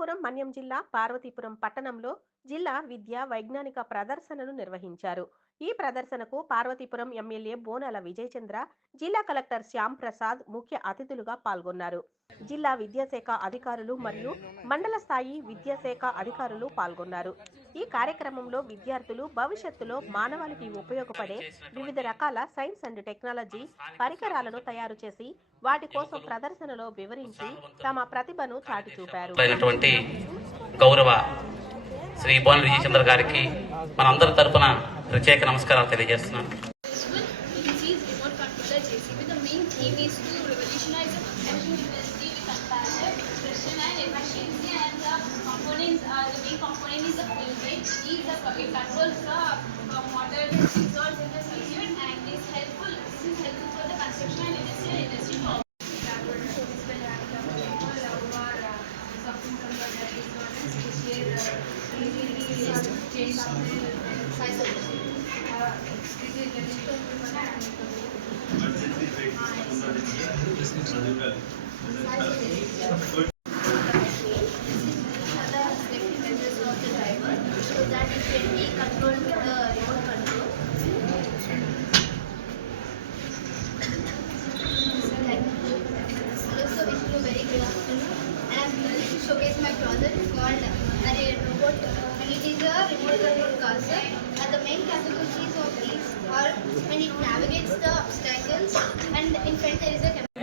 పార్వతీపురం మన్యం జిల్లా పార్వతీపురం పట్టణంలో జిల్లా విద్యా వైజ్ఞానిక ప్రదర్శనను నిర్వహించారు. ఈ ప్రదర్శనకు పార్వతీపురం ఎమ్మెల్యే బోనాల విజయచంద్ర, జిల్లా కలెక్టర్ శ్యామ్ ప్రసాద్ ముఖ్య అతిథులుగా పాల్గొన్నారు. జిల్లా విద్యాశాఖ అధికారులు మరియు మండల స్థాయి విద్యాశాఖ అధికారులు పాల్గొన్నారు. ఈ కార్యక్రమంలో విద్యార్థులు భవిష్యత్తులో మానవాళికి ఉపయోగపడే వివిధ రకాల సైన్స్ అండ్ టెక్నాలజీ పరికరాలను తయారు చేసి వాటి కోసం ప్రదర్శనలో వివరించి తమ ప్రతిభను చాటి చూపారు. గౌరవ శ్రీ బోనాల విజయచంద్ర గారికి మనందరి తరపున ప్రత్యేక నమస్కారాలు తెలియజేస్తున్నాను. Showcase my project called Array Robot, and it is a remote control car, sir. And the main capabilities of these are when it navigates the obstacles, and in front there is a camera.